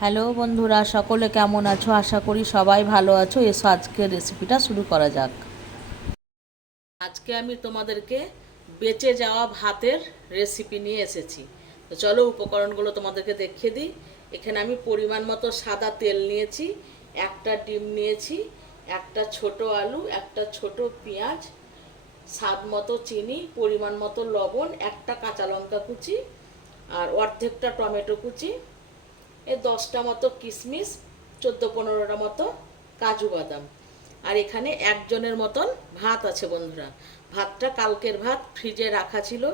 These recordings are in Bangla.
হ্যালো বন্ধুরা, সকলে কেমন আছো? আশা করি সবাই ভালো আছো। এসো, আজকের রেসিপিটা শুরু করা যাক। আজকে আমি তোমাদেরকে বেঁচে যাওয়া ভাতের রেসিপি নিয়ে এসেছি। তো চলো, উপকরণগুলো তোমাদেরকে দেখিয়ে দিই। এখানে আমি পরিমাণ মতো সাদা তেল নিয়েছি, একটা ডিম নিয়েছি, একটা ছোট আলু, একটা ছোট পেঁয়াজ, স্বাদ মতো চিনি, পরিমাণ মতো লবণ, একটা কাঁচা লঙ্কা কুচি, আর অর্ধেকটা টমেটো কুচি এ দশটা মতো কিশমিশ চোদ্দ, পনেরোটা মতো কাজু বাদাম। আর এখানে একজনের মতন ভাত আছে বন্ধুরা। ভাতটা কালকের ভাত ফ্রিজে রাখা ছিল।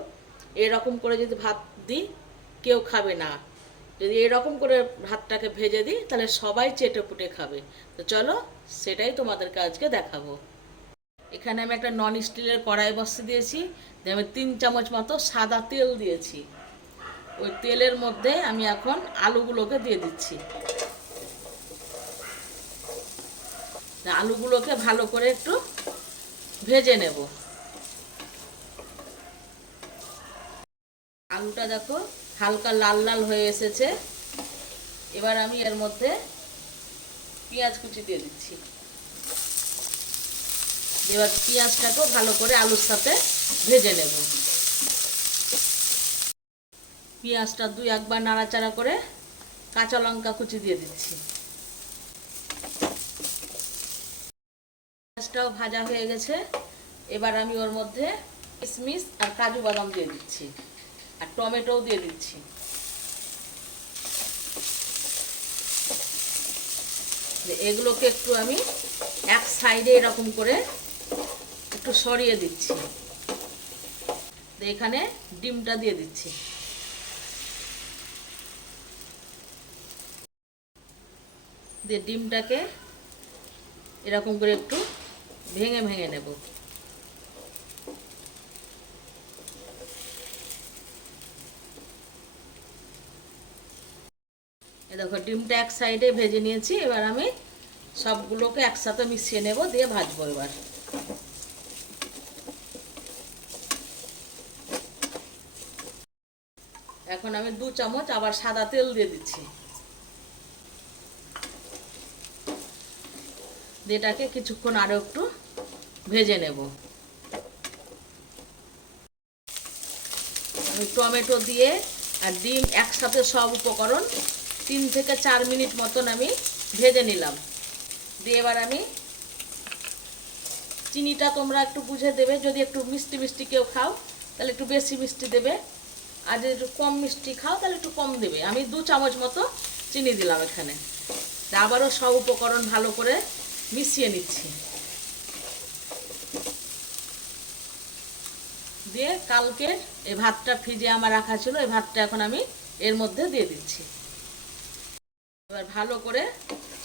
এরকম করে যদি ভাত দিই, কেউ খাবে না। যদি এরকম করে ভাতটাকে ভেজে দিই, তাহলে সবাই চেটে পুটে খাবে। তো চলো, সেটাই তোমাদেরকে আজকে দেখাবো। এখানে আমি একটা নন স্টিলের কড়াই বসতে দিয়েছি। দিয়ে আমি তিন চামচ মতো সাদা তেল দিয়েছি। ওই তেলের মধ্যে আমি এখন আলুগুলোকে দিয়ে দিচ্ছি। আলুগুলোকে ভালো করে একটু ভেজে নেব। আলুটা দেখো হালকা লাল লাল হয়ে এসেছে। এবার আমি এর মধ্যে পেঁয়াজ কুচি দিয়ে দিচ্ছি। এবার পেঁয়াজটাকেও ভালো করে আলুর সাথে ভেজে নেব। পেঁয়াজটা দুই একবার নাড়াচাড়া করে কাঁচা লঙ্কা কুচি দিয়ে দিচ্ছি। পেঁয়াজটাও ভাজা হয়ে গেছে। এবার আমি ওর মধ্যে কিশমিশ আর কাজু বাদাম দিয়ে দিচ্ছি আর টমেটোও দিয়ে দিচ্ছি। এগুলোকে একটু আমি এক সাইডে এরকম করে একটু সরিয়ে দিচ্ছি। এখানে ডিমটা দিয়ে দিচ্ছি। দিয়ে ডিমটাকে এরকম করে একটু ভেঙে ভেঙে নেব। এ দেখো, ডিমটা এক সাইডে ভেজে নিয়েছি, এবার আমি সবগুলোকে একসাথে মিশিয়ে নেব দিয়ে ভাজবো এবার। এখন আমি দু চামচ আবার সাদা তেল দিয়ে দিচ্ছি। এটাকে কিছুক্ষণ আরও একটু ভেজে নেব। আমি টমেটো দিয়ে আর ডিম একসাথে সব উপকরণ তিন থেকে চার মিনিট মতন আমি ভেজে নিলাম। দিয়ে এবার আমি চিনিটা তোমরা একটু বুঝে দেবে, যদি একটু মিষ্টি মিষ্টি কেউ খাও, তাহলে একটু বেশি মিষ্টি দেবে। আর যদি একটু কম মিষ্টি খাও, তাহলে একটু কম দেবে। আমি দু চামচ মতো চিনি দিলাম এখানে। আবারও সব উপকরণ ভালো করে মিশিয়ে নিচ্ছি। দিয়ে কালকে এই ভাতটা ফ্রিজে আমার রাখা ছিল এই ভাতটা এখন আমি এর মধ্যে দিয়ে দিচ্ছি। এবার ভালো করে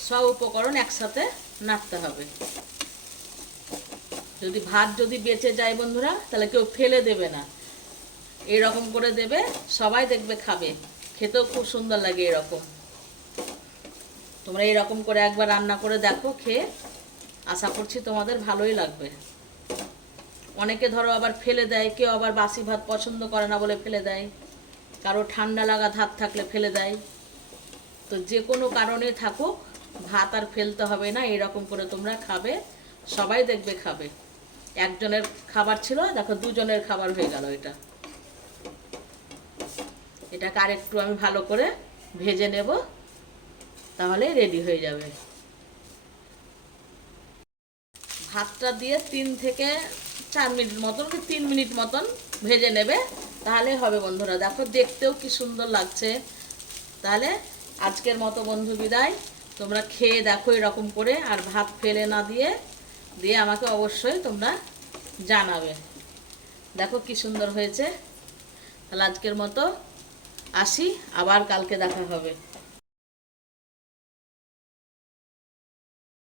সব উপকরণ একসাথে নাড়তে হবে। যদি ভাত যদি বেঁচে যায় বন্ধুরা, তাহলে কেউ ফেলে দেবে না। এরকম করে দেবে, সবাই দেখবে খাবে। খেতেও খুব সুন্দর লাগে এরকম। তোমরা এরকম করে একবার রান্না করে দেখো, খেয়ে আশা করছি তোমাদের ভালোই লাগবে। অনেকে ধরো আবার ফেলে দেয়, কেউ আবার বাসি ভাত পছন্দ করে না বলে ফেলে দেয়। কারও ঠান্ডা লাগা ভাত থাকলে ফেলে দেয়। তো যে কোনো কারণে থাকুক, ভাত আর ফেলতে হবে না, এরকম করে তোমরা খাবে, সবাই দেখবে খাবে। একজনের খাবার ছিল, দেখো দুজনের খাবার হয়ে গেল এটা। এটাকে আরেকটু আমি ভালো করে ভেজে নেব। তাহলে রেডি হয়ে যাবে। ভাতটা দিয়ে তিন থেকে চার মিনিট মতন কি তিন মিনিট মতন ভেজে নেবে, তাহলে হবে বন্ধুরা। দেখো দেখতেও কি সুন্দর লাগছে। তাহলে আজকের মতো বন্ধু বিদায়। তোমরা খেয়ে দেখো এরকম করে, আর ভাত ফেলে না দিয়ে দিয়ে আমাকে অবশ্যই তোমরা জানাবে। দেখো কি সুন্দর হয়েছে। তাহলে আজকের মতো আসি, আবার কালকে দেখা হবে।